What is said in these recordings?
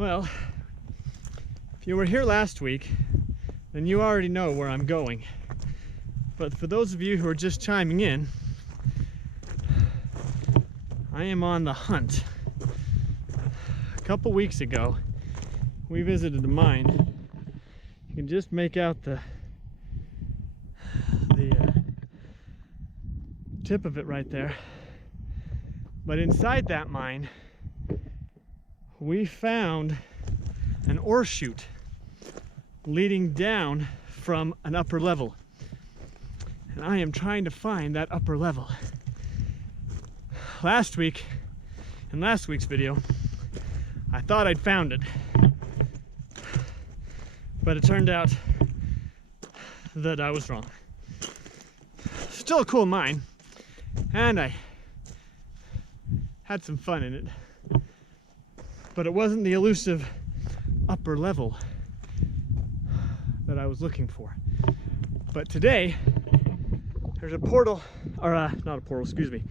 Well, if you were here last week, then you already know where I'm going. But for those of you who are just chiming in, I am on the hunt. A couple weeks ago, we visited a mine. You can just make out the tip of it right there. But inside that mine, we found an ore chute leading down from an upper level. And I am trying to find that upper level. Last week, in last week's video, I thought I'd found it. But it turned out that I was wrong. Still a cool mine, and I had some fun in it. But it wasn't the elusive upper level that I was looking for. But today, there's a portal, or not a portal, excuse me,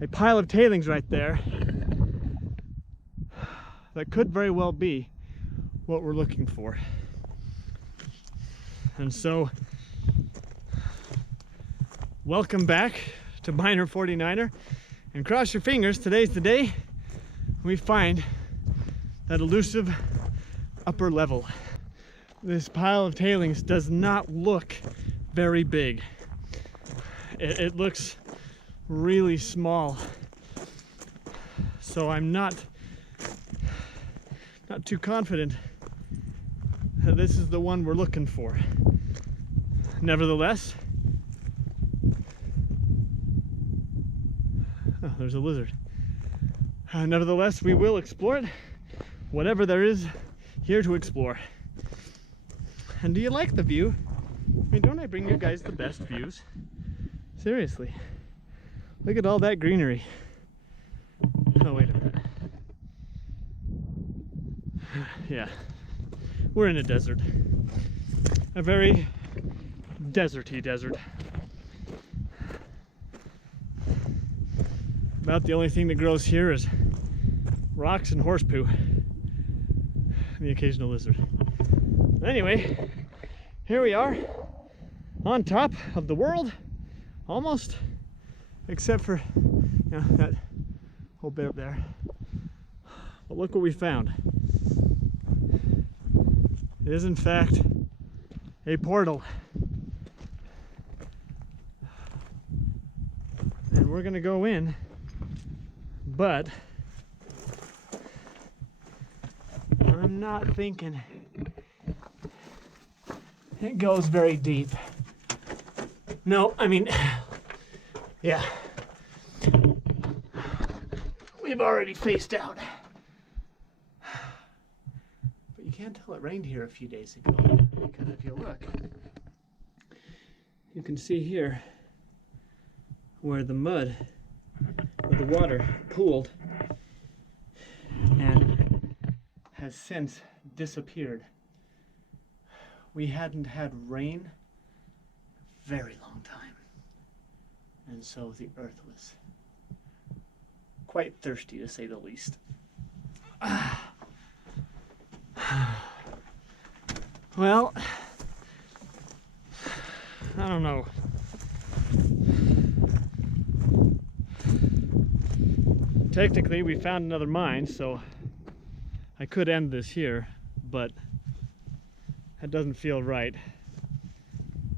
a pile of tailings right there that could very well be what we're looking for. And so, welcome back to Miner 49er, and cross your fingers, today's the day we find that elusive upper level. This pile of tailings does not look very big. It looks really small. So I'm not too confident that this is the one we're looking for. Nevertheless, oh, there's a lizard. Nevertheless, we will explore it, whatever there is here to explore. And do you like the view? I mean, don't I bring you guys the best views? Seriously. Look at all that greenery. Oh, wait a minute. Yeah, we're in a desert. A very deserty desert. About the only thing that grows here is rocks and horse poo. And the occasional lizard. Anyway, here we are on top of the world, almost, except for that whole bit up there. But look what we found. It is in fact a portal. And we're gonna go in, but I'm not thinking it goes very deep. No, I mean, yeah. We've already faced out. But you can't tell it rained here a few days ago, because if you look, you can see here where the mud, or the water pooled and has since disappeared. We hadn't had rain a very long time, and so the earth was quite thirsty, to say the least. Well, I don't know. Technically, we found another mine, so I could end this here, but that doesn't feel right.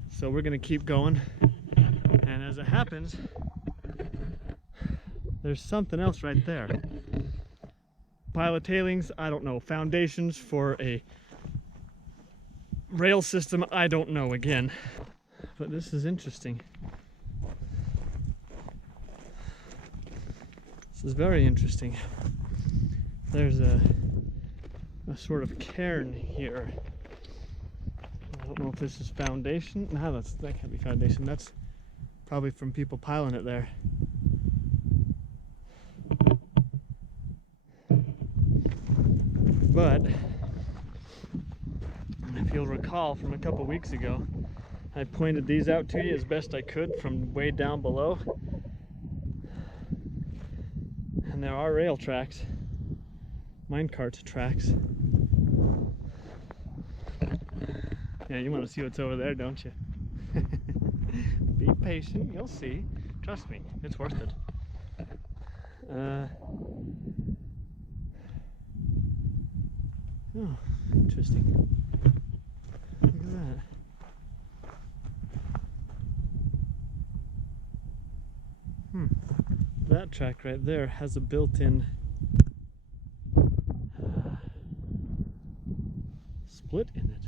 So we're gonna keep going, and as it happens, there's something else right there. Pile of tailings, I don't know. Foundations for a rail system, I don't know again. But this is interesting. This is very interesting. There's a sort of cairn here. I don't know if this is foundation. No, that can't be foundation. That's probably from people piling it there. But if you'll recall from a couple weeks ago, I pointed these out to you as best I could from way down below. And there are rail tracks minecart tracks. Yeah, you want to see what's over there, don't you? Be patient, you'll see. Trust me, it's worth it. Oh, interesting. Look at that. That track right there has a built-in split in it,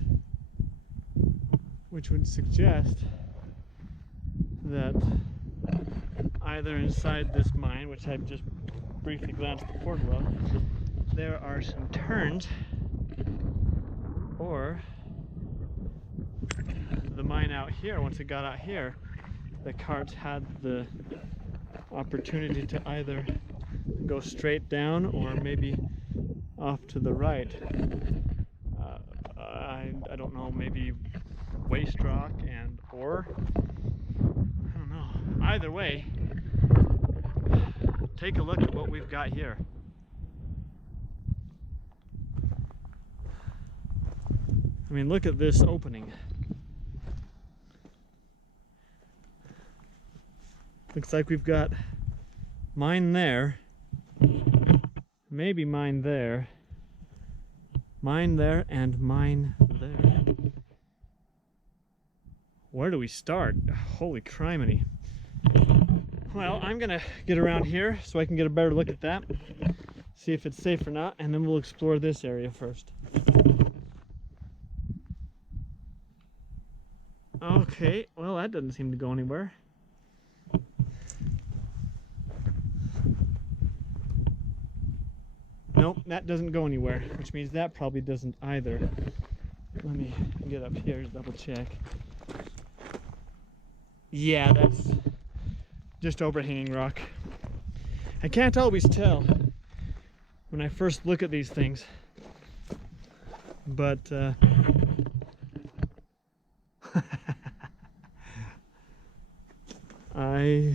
which would suggest that either inside this mine, which I've just briefly glanced the portal of, there are some turns, or the mine out here, once it got out here, the carts had the opportunity to either go straight down or maybe off to the right. I don't know, maybe waste rock and ore? I don't know. Either way, take a look at what we've got here. I mean, look at this opening. Looks like we've got mine there, maybe mine there, and mine there. Where do we start? Holy criminy. Well, I'm gonna get around here so I can get a better look at that, see if it's safe or not, and then we'll explore this area first. Okay, well, that doesn't seem to go anywhere. Nope, that doesn't go anywhere, which means that probably doesn't either. Let me get up here to double check. Yeah, that's just overhanging rock. I can't always tell when I first look at these things, but I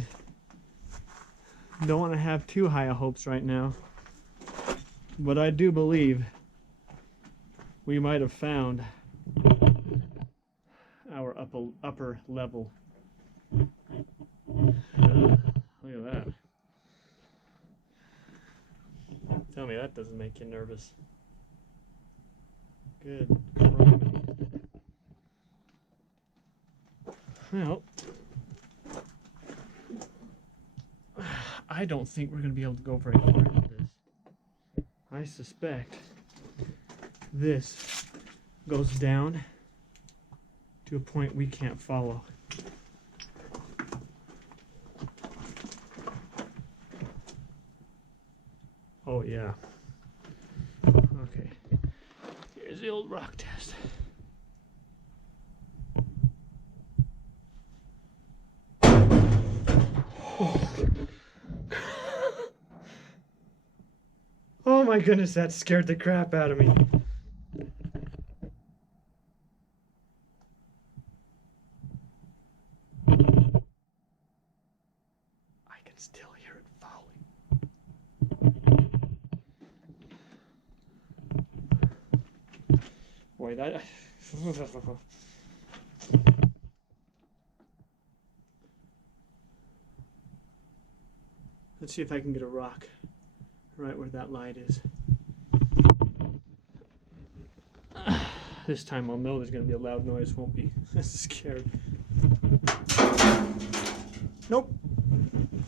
don't want to have too high of hopes right now. But I do believe we might have found our upper level. Look at that. Tell me that doesn't make you nervous. Good criminy. Well, I don't think we're going to be able to go very far into this. I suspect this goes down to a point we can't follow. Oh yeah. Okay. Here's the old rock test. Oh my goodness, that scared the crap out of me. I can still hear it falling. Boy, that... Let's see if I can get a rock right where that light is. This time I'll know there's going to be a loud noise, won't be scared. Nope.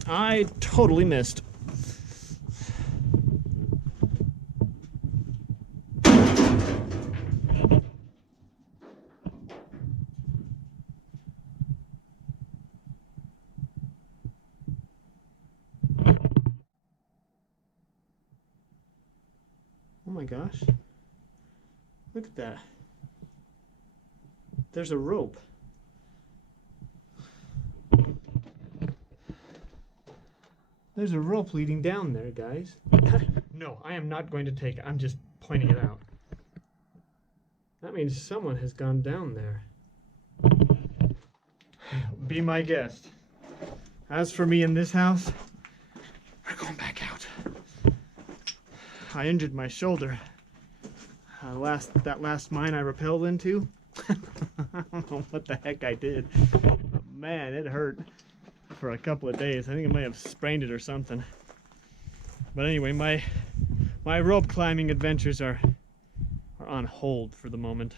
I totally missed. Oh my gosh. Look at that. There's a rope. There's a rope leading down there, guys. No, I am not going to take it. I'm just pointing it out. That means someone has gone down there. Be my guest. As for me in this house, we're going back out. I injured my shoulder. That last mine I rappelled into. I don't know what the heck I did, but man, it hurt for a couple of days. I think I might have sprained it or something. But anyway, my rope climbing adventures are on hold for the moment.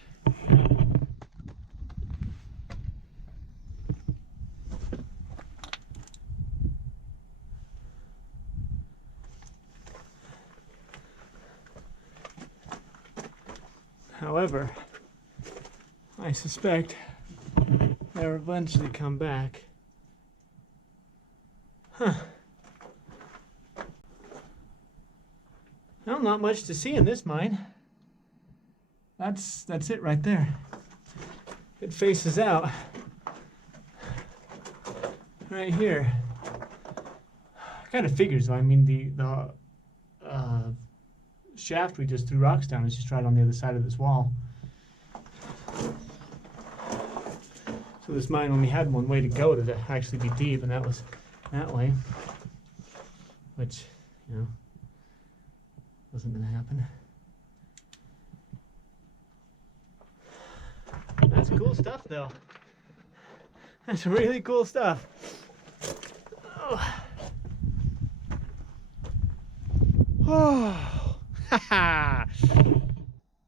However, I suspect they'll eventually come back. Huh. Well, not much to see in this mine. That's it right there. It faces out right here. Kind of figures though. I mean, the shaft we just threw rocks down is just right on the other side of this wall. So this mine only had one way to go to actually be deep, and that was that way, which, you know, wasn't going to happen. That's cool stuff, though. That's really cool stuff. Oh, haha.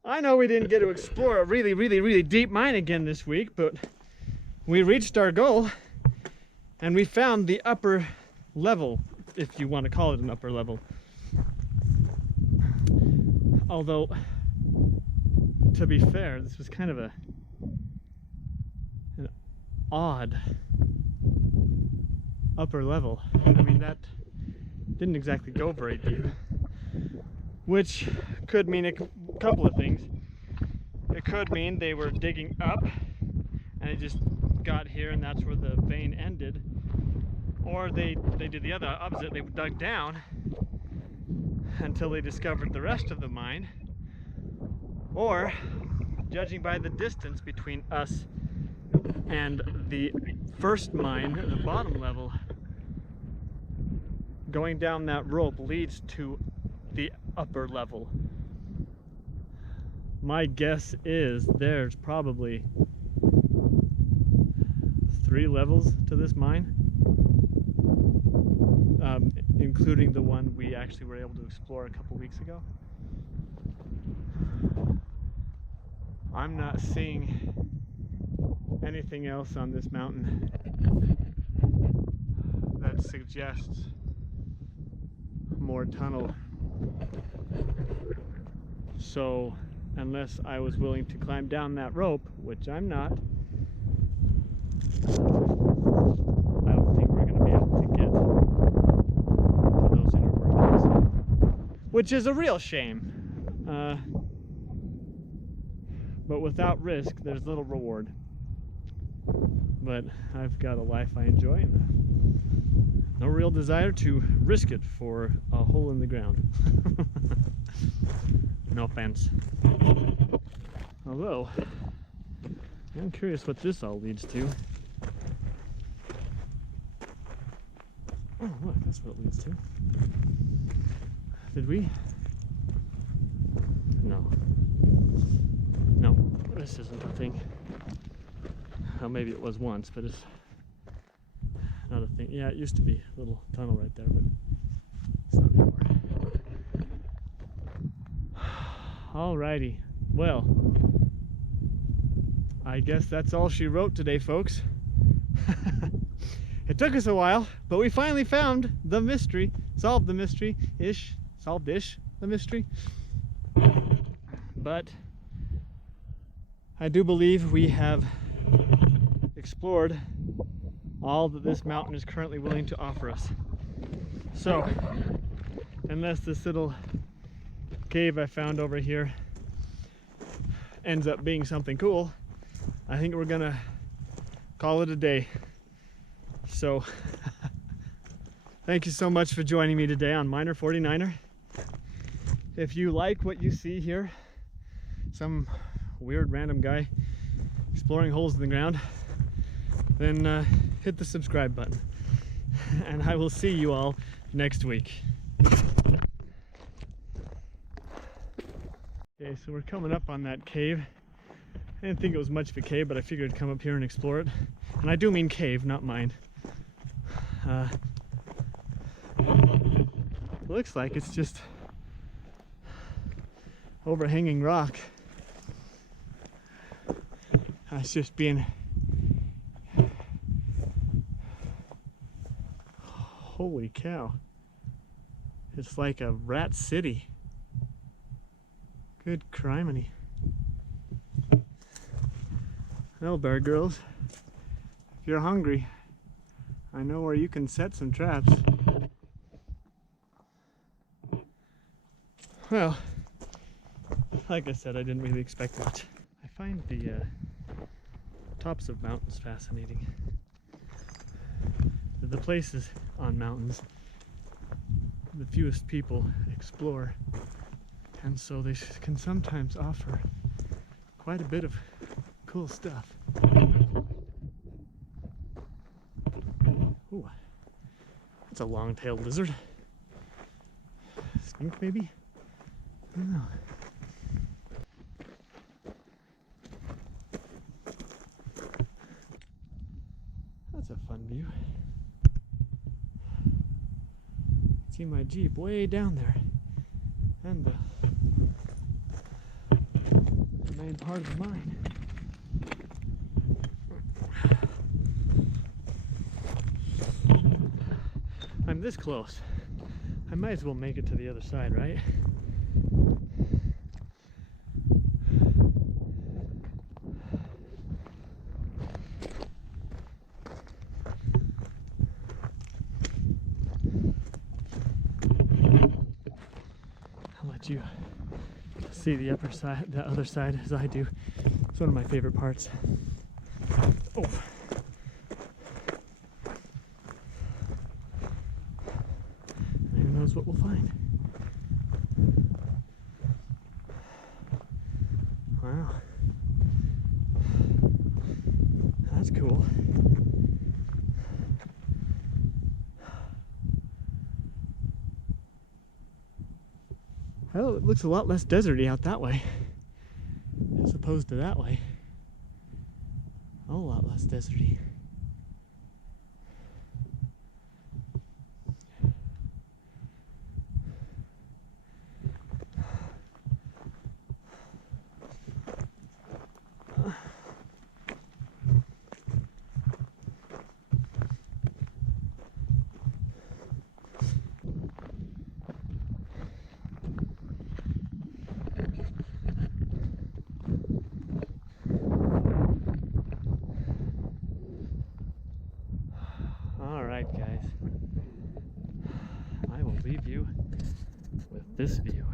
I know we didn't get to explore a really deep mine again this week, but we reached our goal and we found the upper level, if you want to call it an upper level. Although, to be fair, this was kind of an odd upper level. I mean, that didn't exactly go very deep, which could mean a couple of things. It could mean they were digging up and it just got here and that's where the vein ended, or they did the other opposite. They dug down until they discovered the rest of the mine, or, judging by the distance between us and the first mine, the bottom level, going down that rope leads to the upper level. My guess is there's probably 3 levels to this mine, including the one we actually were able to explore a couple weeks ago. I'm not seeing anything else on this mountain that suggests more tunnel. So unless I was willing to climb down that rope, which I'm not, I don't think we're going to be able to get to those inner workings, which is a real shame. But without risk, there's little reward. But I've got a life I enjoy and no real desire to risk it for a hole in the ground. No offense. Although, I'm curious what this all leads to. Oh, look, that's what it leads to. Did we? No. No, this isn't a thing. Well, maybe it was once, but it's not a thing. Yeah, it used to be a little tunnel right there, but it's not anymore. Alrighty, well, I guess that's all she wrote today, folks. It took us a while, but we finally found the mystery, solved the mystery-ish, solved-ish the mystery. But I do believe we have explored all that this mountain is currently willing to offer us. So, unless this little cave I found over here ends up being something cool, I think we're gonna call it a day. So, thank you so much for joining me today on Miner 49er. If you like what you see here, some weird random guy exploring holes in the ground, then hit the subscribe button. And I will see you all next week. Okay, so we're coming up on that cave. I didn't think it was much of a cave, but I figured I'd come up here and explore it. And I do mean cave, not mine. Looks like it's just overhanging rock. It's just being... Holy cow. It's like a rat city. Good criminy. Well, bear girls, if you're hungry, I know where you can set some traps. Well, like I said, I didn't really expect much. I find the tops of mountains fascinating. The places on mountains the fewest people explore, and so they can sometimes offer quite a bit of cool stuff. Ooh, that's a long-tailed lizard. Skink, maybe? I don't know. That's a fun view. See my Jeep way down there, and the main part of the mine. I'm this close. I might as well make it to the other side, right? I'll let you see the upper side, the other side, as I do. It's one of my favorite parts. Oh. Who knows what we'll find. Wow. That's cool. Well, it looks a lot less deserty out that way as opposed to that way. A whole lot less deserty. Alright guys, I will leave you with this view.